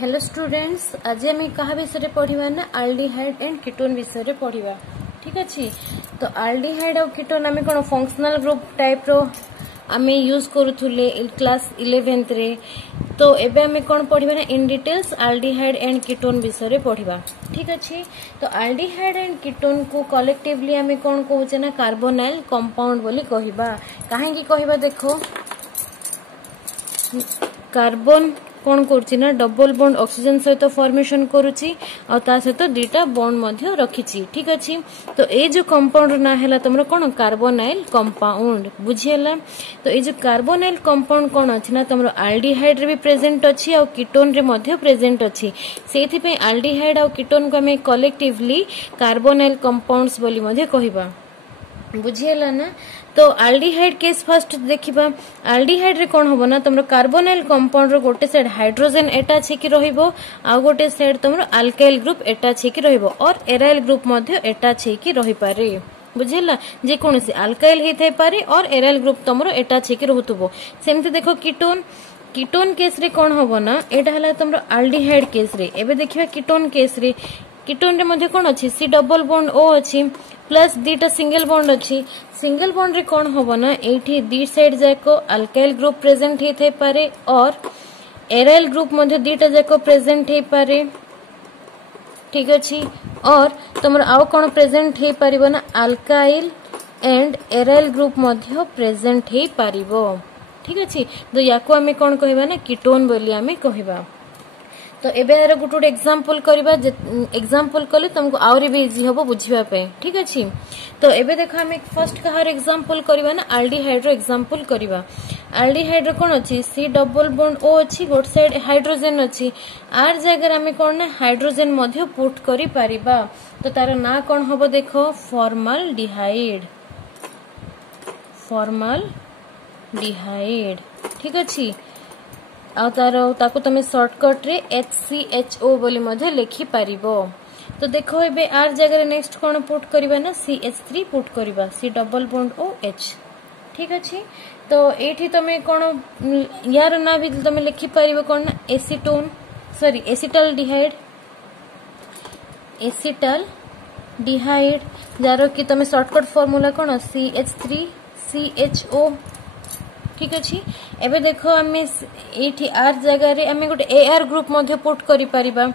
Hello students, आज आम क्या विषय पढ़ा ना आल्डिहाइड एंड कीटोन विषय पढ़ा। ठीक अच्छे। तो आल्डिहाइड और कीटोन आम कौन फंक्शनल ग्रुप टाइप रो आम यूज करूले क्लास 11th रे। तो एबे आम कौन पढ़ा ना in details aldehyde and ketone विषय पढ़ा। ठीक अच्छे। तो आल्डिहाइड एंड कीटोन को कलेक्टिवली आम कौन कहूचे ना कार्बोनाइल कंपाउंड बोली कहबा। काहेकि कहबा देखो, कार्बन कौन करुच्ची ना डबल बॉन्ड ऑक्सीजन सहित फॉर्मेशन करुच्ची और ता सहित दुईटा बॉन्ड मध्य रखिछि। ठीक अच्छे। तो ये जो कंपाउंड ना है तुम कौन कार्बोनाइल कंपाउंड बुझीला। तो ये जो कार्बोनाइल कंपाउंड कौन अच्छी ना तुम आल्डिहाइड रे भी प्रेजेंट अच्छी और कीटोन रे मध्य प्रेजेंट अच्छी। से आल्डिहाइड और कीटोन को आम कलेक्टिवली कार्बोनाइल कंपाउंड्स बोली मध्य कहबा। बुझीला ना। तो आल्डिहाइड केस फर्स्ट देखिबा। आल्डिहाइड रे कौन होबो ना तुम कार्बोनाइल कंपाउंड रो गोटे साइड हाइड्रोजन अटैच हेकि रहिबो आ गोटे साइड तुम अल्काइल ग्रुप अटैच हेकि रहिबो और एराइल ग्रुप मध्य अटैच हेकि रहि पारे। बुझिला। जे कोनसी अल्काइल हे थाई पारे और एराइल ग्रुप तुम अटैच हेकि रहतुबो। सेमते देखो कीटोन कीटोन केस रे कौन होबो ना एटा हला तुम आल्डिहाइड केस रे। एबे देखिबा कीटोन केस रे। कीटोन रे मध्य कौन अच्छी सी डबल बॉन्ड ओ अच्छी प्लस दीटा सिंगल बॉन्ड अच्छी। सिंगल बॉन्ड रे कौन होबो ना एठी दी साइड जाको अल्काइल ग्रुप प्रेजेंट हे थाई पारे और एराइल ग्रुप मध्य दीटा जाको प्रेजेंट हे पारे। ठीक अछि। और तुमर आउ कौन प्रेजेंट हे पारिबो ना अल्काइल एंड एराइल ग्रुप मध्य प्रेजेंट हे पारिबो। ठीक अछि। तो याको हमें कौन कहबा ना कीटोन बोली हमें कहबा। तो एबे यार गोटे एग्जांपल करबा। एग्जांपल कले तुमको आउरी भी इजी होबो बुझिबा पे। ठीक अछि। तो एबे देखो हम फर्स्ट कहार एग्जांपल करबा ना आल्डिहाइड रो एग्जांपल करबा। आल्डिहाइड रो कोन अछि सी डबल बॉन्ड ओ अछि गोट साइड हाइड्रोजन अछि आर जगह हमें कोन ना हाइड्रोजन मध्य पुट करि परिबा। तो तार ना कोन होबो देखो फॉर्मल्डिहाइड। फॉर्मल्डिहाइड। ठीक अछि। आ ताको तमे शॉर्टकट रे HCHO बोली मध्य लिखि पारिबो। तो देखो एबे आर जगह नेक्स्ट कोन पुट करबा ना CH3 पुट करबा सी डबल बॉन्ड OH। ठीक अछि। तो एठी तमे कोन यार ना भी तमे लिखि पारिबो कोन ना एसीटोन सॉरी एसिटल्डिहाइड। एसिटल्डिहाइड जारो कि तमे शॉर्टकट फार्मूला कोन CH3CHO। ठीक अछि। एबे देखो हमें एठी आर जगह रे हमें गोटे AR ग्रुप मध्य पुट करि परिबा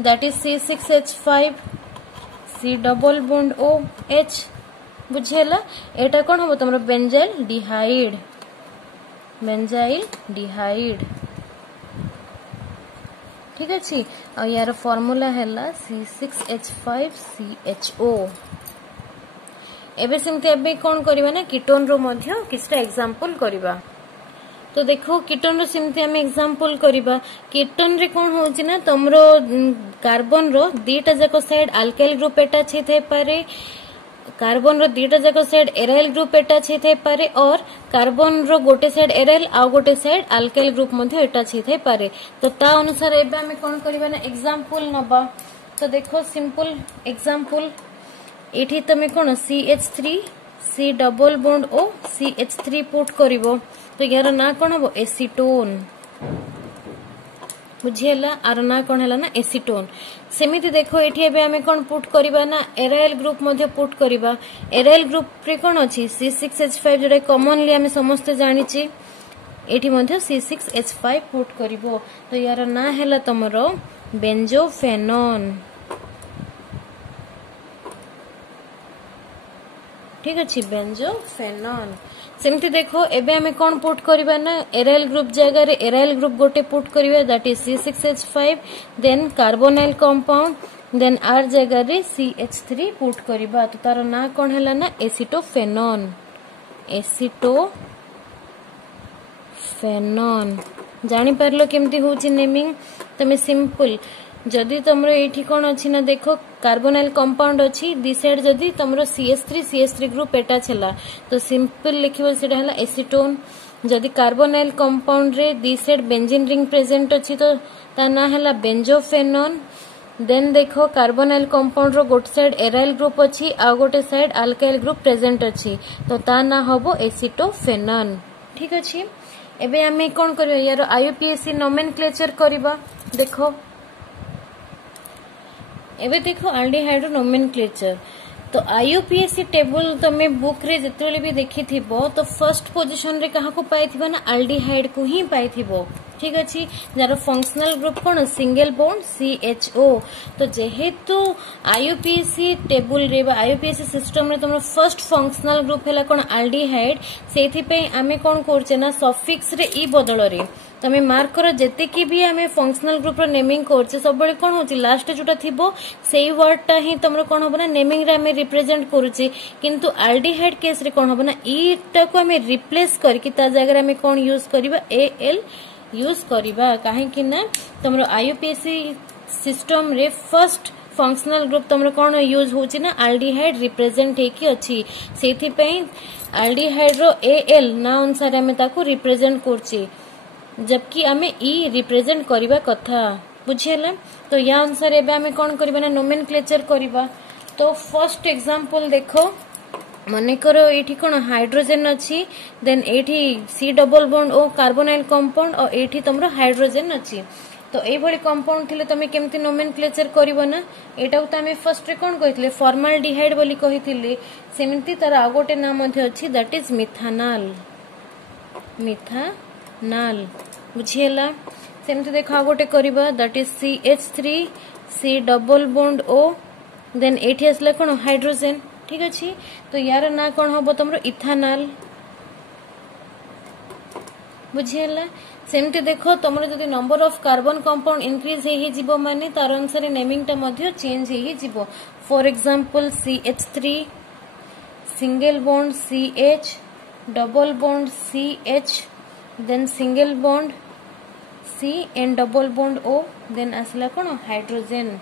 that is C6H5 C double bond OH। बुझेला। एटा कोन होबो तमरो बेंजाइल डिहाइड। बेंजाइल डिहाइड। ठीक अछि। और यार फार्मूला हैला C6H5CHO। एबे सिमते एबे कोन करबा ना कीटोन रो मध्य किछटा एग्जांपल करबा। तो देखो कीटोन रो सिमते हम एग्जांपल करबा। कीटोन रे कोन होची ना तमरो कार्बन रो दीटा जाको साइड अल्काइल ग्रुप अटैच हे थाई पारे कार्बन रो दीटा जाको साइड एराइल ग्रुप अटैच हे थाई पारे और कार्बन रो गोटे साइड एराइल आ गोटे साइड अल्काइल ग्रुप मध्य अटैच हे थाई पारे। तो ता अनुसार एबे हम कोन करबा ना एग्जांपल नबा। तो देखो सिंपल एग्जांपल एठी तमे कोन CH3 C double bond O CH3 put करिवो। तो यार ना कौन हो एसीटोन। बुझिएला। आर ना कौन है ना एसीटोन। सेमिति देखो एठी एबे हमें कौन पुट करिबा ना एराइल ग्रुप मध्य पुट करिबा। एराइल ग्रुप रे कौन अछि C6H5 जोडे कॉमनली हमें समस्त जानिछि एठी मध्य C6H5 पुट करिवो। तो यार ना हैला तमरो बेंजोफेनॉन। ठीक अछि बेंजोफेनॉन। सेमती देखो एबे हमें कौन पुट करिबा ना एराइल ग्रुप जगह रे एराइल ग्रुप गोटे पुट करिबा that is C6H5 then carbonyl compound then R जगह रे CH3 पुट करिबा। तो तार ना कौन हैला ना एसिटोफेनॉन। एसिटोफेनॉन। जानि परलो केमती होची नेमिंग। तमे सिंपल जदि तुमरो एठी कोन अछि ना देखो कार्बोनाइल कंपाउंड अछि दी साइड जदि तुमरो CH3 ग्रुप अटैच हला तो सिंपल लिखिबो सेटा हला एसीटोन। जदि कार्बोनाइल कंपाउंड रे दी साइड बेंजीन रिंग प्रेजेंट अछि तो ता ना हला बेंजोफेनॉन। देन देखो कार्बोनाइल कंपाउंड रो गोटे साइड एराइल ग्रुप अछि आ गोटे साइड अल्काइल ग्रुप प्रेजेंट अछि तो ता ना होबो एसिटोफेनॉन। ठीक अछि। एबे हमें कौन करबा यार IUPAC नोमेनक्लेचर करबा। देखो एबे देखो एल्डिहाइड नोमेनक्लेचर तो आईयूपीएसी टेबल तमे बुक रे जतले भी देखि थिबो तो फर्स्ट पोजीशन रे कहा को पाई थिबो ना एल्डिहाइड को ही पाई थिबो ठीक अछि जार फंक्शनल ग्रुप कोन सिंगल बॉन्ड सीएचओ तो जेहेतु आईयूपीएसी टेबल रे बा आईयूपीएसी सिस्टम रे तमरो फर्स्ट फंक्शनल ग्रुप हैला कोन एल्डिहाइड सेथि पे आमे कोन करछे ना सफिक्स रे ई बदल रे तमे मार्क करो जेते की भी आमे फंक्शनल ग्रुप रो नेमिंग करछे सब बळे कोन होची लास्ट जोटा थिबो सेही वर्ड टा ही तमरो कोन होबो ना नेमिंग रे आमे रिप्रेजेंट करूची किंतु एल्डिहाइड केस रे कोन होबो ना ई टा को आमे रिप्लेस करके ता जगह रे आमे कोन यूज करबा एल यूज करबा काहे कि ना तमरो आईयूपीएसी सिस्टम रे फर्स्ट फंक्शनल ग्रुप तमरो कोन यूज होची ना एल्डिहाइड रिप्रेजेंट हेकी अछि सेथि पे एल्डिहाइड रो एल ना अनुसार आमे ताको रिप्रेजेंट करची जबकि आमे ई रिप्रेजेंट करबा कथा बुझियला तो या अनुसार एबे आमे कोन करबा ना नोमेनक्लेचर करबा तो फर्स्ट एग्जांपल देखो मने करो एठी कोन हाइड्रोजन अछि देन एठी C double bond O carbonyl compound और एठी तमरो हाइड्रोजन अछि तो एई भली कंपाउंड थिले तमे केमति नोमेनक्लेचर करिवो ना एटा तो आमे फर्स्ट रे कोन कहितले फॉर्माल्डिहाइड बोली कहितले सेमिति तार आगोटे नाम मध्ये अछि दैट इज मिथानल मिथानल बुझियला सेमति देखा गोटे करबा that is CH3 C double bond O then एठी असला कोन हाइड्रोजन ठीक अछि तो यार ना कोन होबो तमरो इथानल बुझियला सेमति देखो तमरो जदी number of carbon compound increase हे जिवो माने तार अनुसार नेमिंग ता मध्ये चेंज हे जिवो for example CH3 single bond CH double bond CH then single bond C and double bond O then असला कोन हाइड्रोजन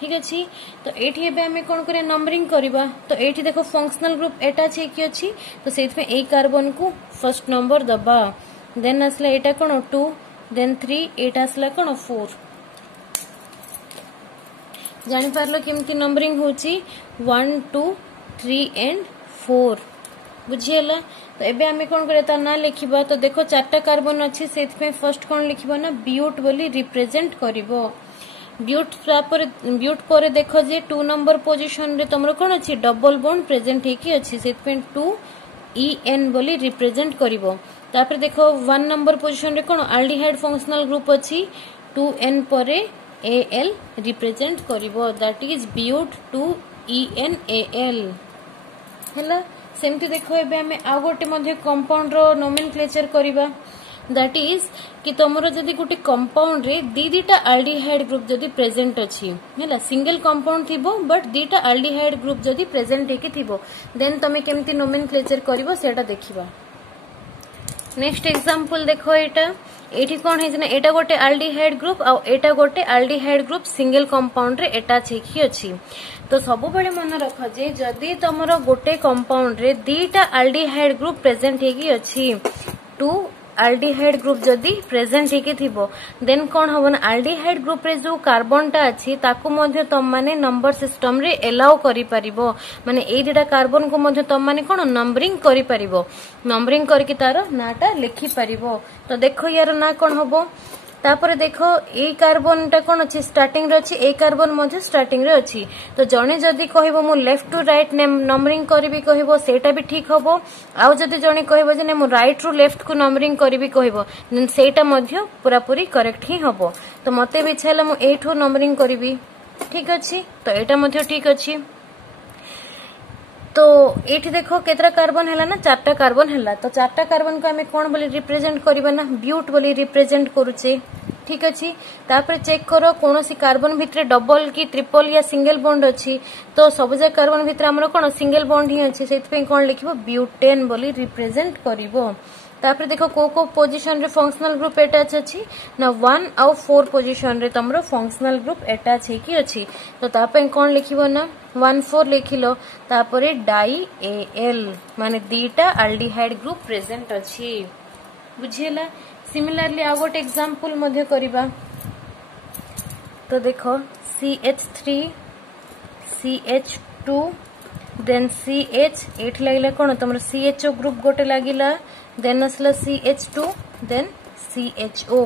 ठीक अछि तो एठी एबे हमें कोन करे नंबरिंग करबा तो एठी देखो फंक्शनल ग्रुप एटा छै कि अछि तो सेथ में ए कार्बन को फर्स्ट नंबर दबा देन असला एटा कोन 2 देन 3 एटा असला कोन 4 जानि पारलो केमति नंबरिंग होची 1 2 3 एंड 4 बुझियला तो एबे हमें कोन करे ता ना लिखिबा तो देखो चारटा कार्बन अछि सेथ में फर्स्ट कोन लिखिबा ना ब्यूट बोली रिप्रेजेंट करिवो ब्यूट पर देखो जे 2 नंबर पोजीशन रे तमरो कोन अछि डबल बॉन्ड प्रेजेंट हे कि अछि सेथ में 2 EN बोली रिप्रेजेंट करिवो तापर देखो 1 नंबर पोजीशन रे कोन एल्डिहाइड फंक्शनल ग्रुप अछि 2N परे AL रिप्रेजेंट करिवो दैट इज ब्यूट 2 ENAL हैला सेमति देखो एबे हमें आ गोटे मध्ये कंपाउंड रो नोमेनक्लेचर करिबा दैट इज कि तमरो जदी गुटी कंपाउंड रे दीटा एल्डिहाइड ग्रुप जदी प्रेजेंट अछि हैला सिंगल कंपाउंड थिबो बट दीटा एल्डिहाइड ग्रुप जदी प्रेजेंट हेके थिबो देन तमे केमति नोमेनक्लेचर करिवो सेटा देखिबा नेक्स्ट एग्जांपल देखो एठी कोन हे जने एटा गोटे एल्डिहाइड ग्रुप आ एटा गोटे एल्डिहाइड ग्रुप सिंगल कंपाउंड रे एटा छेकी अछि तो सब बळे मन रख जे जदी तमरो गोटे कंपाउंड रे दीटा एल्डिहाइड ग्रुप प्रेजेंट हेकी अछि 2 एल्डिहाइड ग्रुप जदी प्रेजेंट हेके थिबो देन कोन होबन एल्डिहाइड ग्रुप रे जो कार्बन टा अछि ताकू मध्ये तम माने नंबर सिस्टम रे एलाउ करि परिबो माने ए दिटा कार्बन को मध्ये तम माने कोन नंबरिंग करि परिबो नंबरिंग करके तार नाटा लिखि परिबो तो देखो यार ना कोन होबो तापर देखो ए कार्बन टा कोन अछि स्टार्टिंग रे अछि ए कार्बन मध्ये स्टार्टिंग रे अछि तो जणे जदी कहबो मु लेफ्ट टू राइट नंबरिंग करबी कहबो सेटा भी ठीक होबो आउ जदी जणे कहबो जे मु राइट टू लेफ्ट को नंबरिंग करबी कहबो देन सेटा मध्ये पूरा पूरी करेक्ट ही होबो तो मते भी छला मु एठो नंबरिंग करबी ठीक अछि तो एटा मध्ये ठीक अछि तो एठी देखो केतरा कार्बन हैला ना चारटा कार्बन हैला तो चारटा कार्बन को हमें कोन बोली रिप्रेजेंट करबा ना ब्यूट बोली रिप्रेजेंट करूचे ठीक अछि तापर चेक करो कोनोसी कार्बन भितरे डबल की ट्रिपल या सिंगल बॉन्ड अछि तो सब जे कार्बन भितरे हमरो कोन सिंगल बॉन्ड ही अछि सेति पे कोन लिखिबो ब्यूटेन बोली रिप्रेजेंट करिवो तापर देखो को पोजीशन रे फंक्शनल ग्रुप अटैच अछि ना 1 और 4 पोजीशन रे तमरो फंक्शनल ग्रुप अटैच हे की अछि तो तापे कोन लिखिबो ना 1 4 लिखिलो तापरे डाई AL माने दीटा एल्डिहाइड ग्रुप प्रेजेंट अछि बुझियला सिमिलरली आ गोटे एग्जांपल मध्ये करिबा तो देखो CH3 CH2 then CH eight लागिला कोन तमरो CHO ग्रुप गोटे लागिला देन असला CH2 देन CHO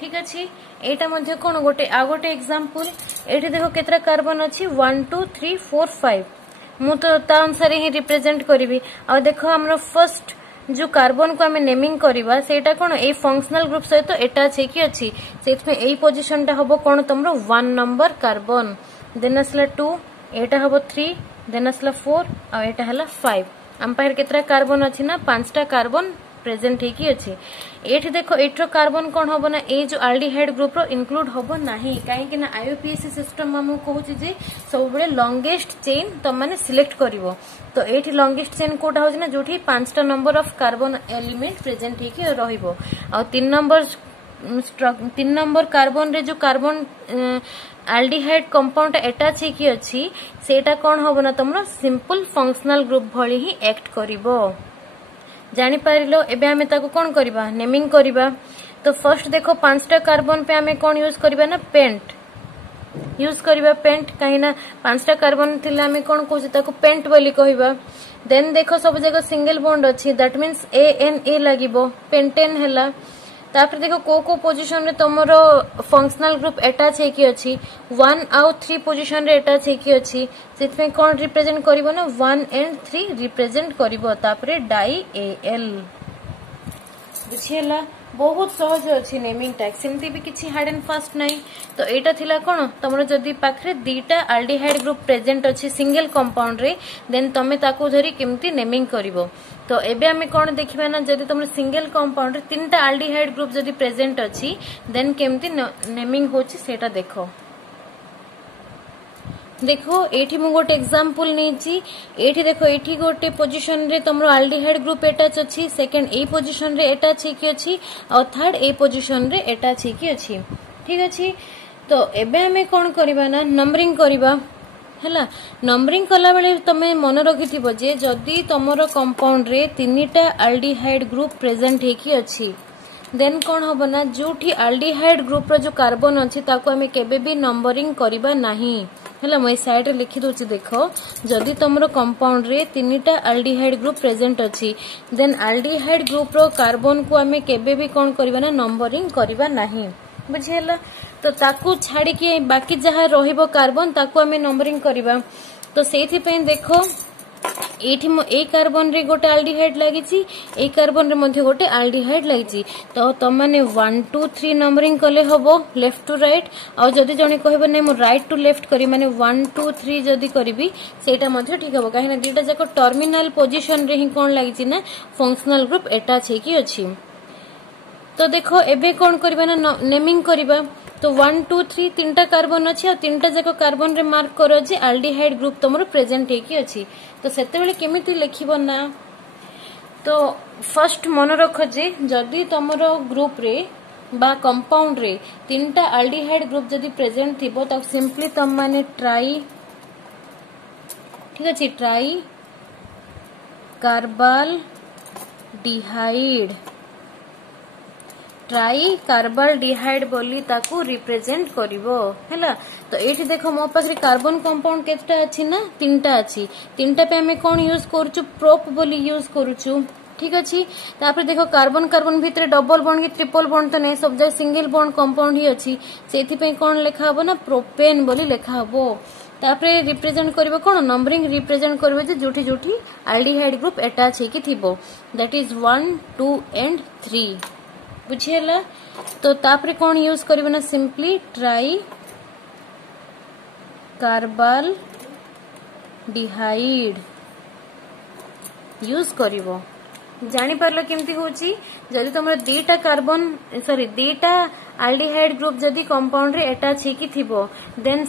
ठीक अच्छे एटा मध्य कौन गोटे आ गोटे एग्जांपल एठी देखो केतरा कार्बन अछि 1 2 3 4 5 मु तो ता अनुसार ही रिप्रेजेंट करिवि आ देखो हमरो फर्स्ट जो कार्बन को आमे नेमिंग करबा सेटा कोन ए फंक्शनल ग्रुप सहित एटा अछि कि अछि सेत में एई पोजीशन टा हबो कोन तमरो 1 नंबर कार्बन देन असला 2 एटा हबो 3 देन असला 4 आ एटा हला 5 हम पाखर केतरा कार्बन अछि ना 5टा कार्बन प्रेजेंट है कि अछि एठी देखो एठरो कार्बन कोन हबो ना ए जो एल्डिहाइड ग्रुप रो इंक्लूड हबो नाही काहे कि ना आईयूपीएसी सिस्टम हमु कहूची जे सब बळे लॉन्गेस्ट चेन त माने सिलेक्ट करिवो तो एठी लॉन्गेस्ट चेन कोटा होची ना जोठी 5टा number of carbon element present है कि रहिबो आ 3 नंबर कार्बन रे जो कार्बन एल्डिहाइड कंपाउंड अटैच है कि अछि सेटा कोन हबो ना तमरो सिंपल फंक्शनल ग्रुप भली ही एक्ट करिवो जानी पारिलो एबे हमें ताको कोन करबा नेमिंग करबा तो फर्स्ट देखो 5टा कार्बन पे हमें कोन यूज करबा ना पेंट यूज करबा पेंट काहिना 5टा कार्बन थिला हमें कोन कहू ताको पेंट बोली कहबा देन देखो सब जगह सिंगल बॉन्ड अछि दैट मींस ए लागिबो पेंटेन हला तापर देखो को पोजीशन रे तमरो फंक्शनल ग्रुप अटैच है कि अछि 1 आउ 3 पोजीशन रे अटैच है कि अछि सेतमे कोन रिप्रेजेंट करिवो ना 1 एंड 3 रिप्रेजेंट करिवो तापर डाई एल बुझियला बहुत सहज अछि नेमिंग टैग सिमती भी किछि हार्ड एंड फास्ट नाही तो एटा थिला कोन तमरो जदी पाखरे दीटा एल्डिहाइड ग्रुप प्रेजेंट अछि सिंगल कंपाउंड रे देन तमे ताको धरी केमती नेमिंग करिवो तो एबे हमें कोन देखिबा ना जदी तमरो सिंगल कंपाउंड रे तीनटा एल्डिहाइड ग्रुप जदी प्रेजेंट अछि देन केमती नेमिंग होछि सेटा देखो देखो एठी मु गोटे एग्जांपल नेछि एठी देखो एठी गोटे पोजीशन रे तमरो एल्डिहाइड ग्रुप अटैच अछि सेकंड ए पोजीशन रे अटैच है कि अछि और थर्ड ए पोजीशन रे अटैच है कि अछि ठीक अछि तो एबे हमें कोन करबा ना नंबरिंग करबा हला नंबरिंग कला बेले तमे मन रखिथिबो जे जदी तमरो कंपाउंड रे तीनटा एल्डिहाइड ग्रुप प्रेजेंट है कि अछि देन कोन होबो ना जोठी एल्डिहाइड ग्रुप रो जो कार्बन अछि ताको हमें केबे भी नंबरिंग करबा नाही हला मैं साइड रे लिखि दोछि देखो जदी तमरो कंपाउंड रे तीनटा एल्डिहाइड ग्रुप प्रेजेंट अछि देन एल्डिहाइड ग्रुप रो कार्बन को हमें केबे भी कोन करबा ना नंबरिंग करबा नाही बुझियला तो ताकू छाड़ी के बाकी जहां रहिबो कार्बन ताकू हमें नंबरिंग करबा तो सेथि पे देखो एठी ए कार्बन रे गोटे एल्डिहाइड लागिची ए कार्बन रे मध्ये गोटे एल्डिहाइड लागिची तो तमाने 1 2 3 नंबरिंग कले हबो लेफ्ट टू राइट आ जदी जणी कहबो नै मो राइट टू लेफ्ट करी माने 1 2 3 जदी करिवि सेटा मध्ये ठीक हबो काहे ना दीटा जाको टर्मिनल पोजीशन रे ही कोन लागिची ना फंक्शनल ग्रुप अटैच है कि अछि तो देखो एबे कोन करबा ना नेमिंग करबा तो 1 2 3 तीनटा कार्बन अछि आ तीनटा जाको कार्बन रे मार्क करो जे एल्डिहाइड ग्रुप तमरो प्रेजेंट है कि अछि तो सेते बेले केमिति लिखिबो ना तो फर्स्ट मन रखो जे जदी तमरो ग्रुप रे बा कंपाउंड रे तीनटा एल्डिहाइड ग्रुप जदी प्रेजेंट थिबो त सिंपली तम माने ट्राई ठीक अछि ट्राई कार्बाल डिहाइड ट्राई कार्बल डिहाइड बोली ताकू रिप्रेजेंट करिवो हैला तो एठी देखो मो पाखरे कार्बन कंपाउंड केतटा अछि ना तीनटा अछि तीनटा पे हमें कोन यूज करूछु प्रोप बोली यूज करूछु ठीक अछि तापर देखो कार्बन कार्बन भितरे डबल बॉन्ड की ट्रिपल बॉन्ड तो नै सब जगह सिंगल बॉन्ड कंपाउंड ही अछि सेथि पे कोन लेखा हबो ना प्रोपेन बोली लेखा हबो तापर रिप्रेजेंट करिवो कोन नंबरिंग रिप्रेजेंट करिवो जे जोठी जोठी एल्डिहाइड ग्रुप अटैच है कि थिबो दैट इज 1 2 एंड 3 बुझियला तो तापर कोन यूज करिवो ना सिंपली ट्राई कार्बाल डिहाइड यूज करिवो जानि परलो केमती होची जदी तमरो दीटा कार्बन सॉरी दीटा एल्डिहाइड ग्रुप जदी कंपाउंड रे अटैच हे कि थिबो देन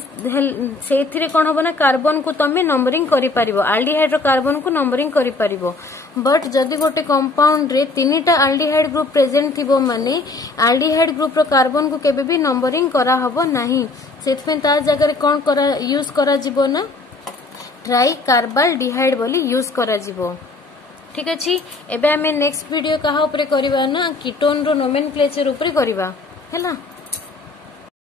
सेथिरे कोन होबो ना कार्बन को तमे नंबरिंग करि परिबो एल्डिहाइड रो कार्बन को नंबरिंग करि परिबो बट जदी गोटे कंपाउंड रे तीनटा एल्डिहाइड ग्रुप प्रेजेंट थिबो माने एल्डिहाइड ग्रुप रो कार्बन को केबे भी नंबरिंग करा हबो नाही सेथमे ता जगह रे कोन करा यूज करा जिवो ना ट्राई कार्बाल डिहाइड बोली यूज करा जिवो ठीक अछि एबे हमें नेक्स्ट वीडियो कहा ऊपर करबा ना कीटोन रो नोमेनक्लेचर ऊपर करबा हैला।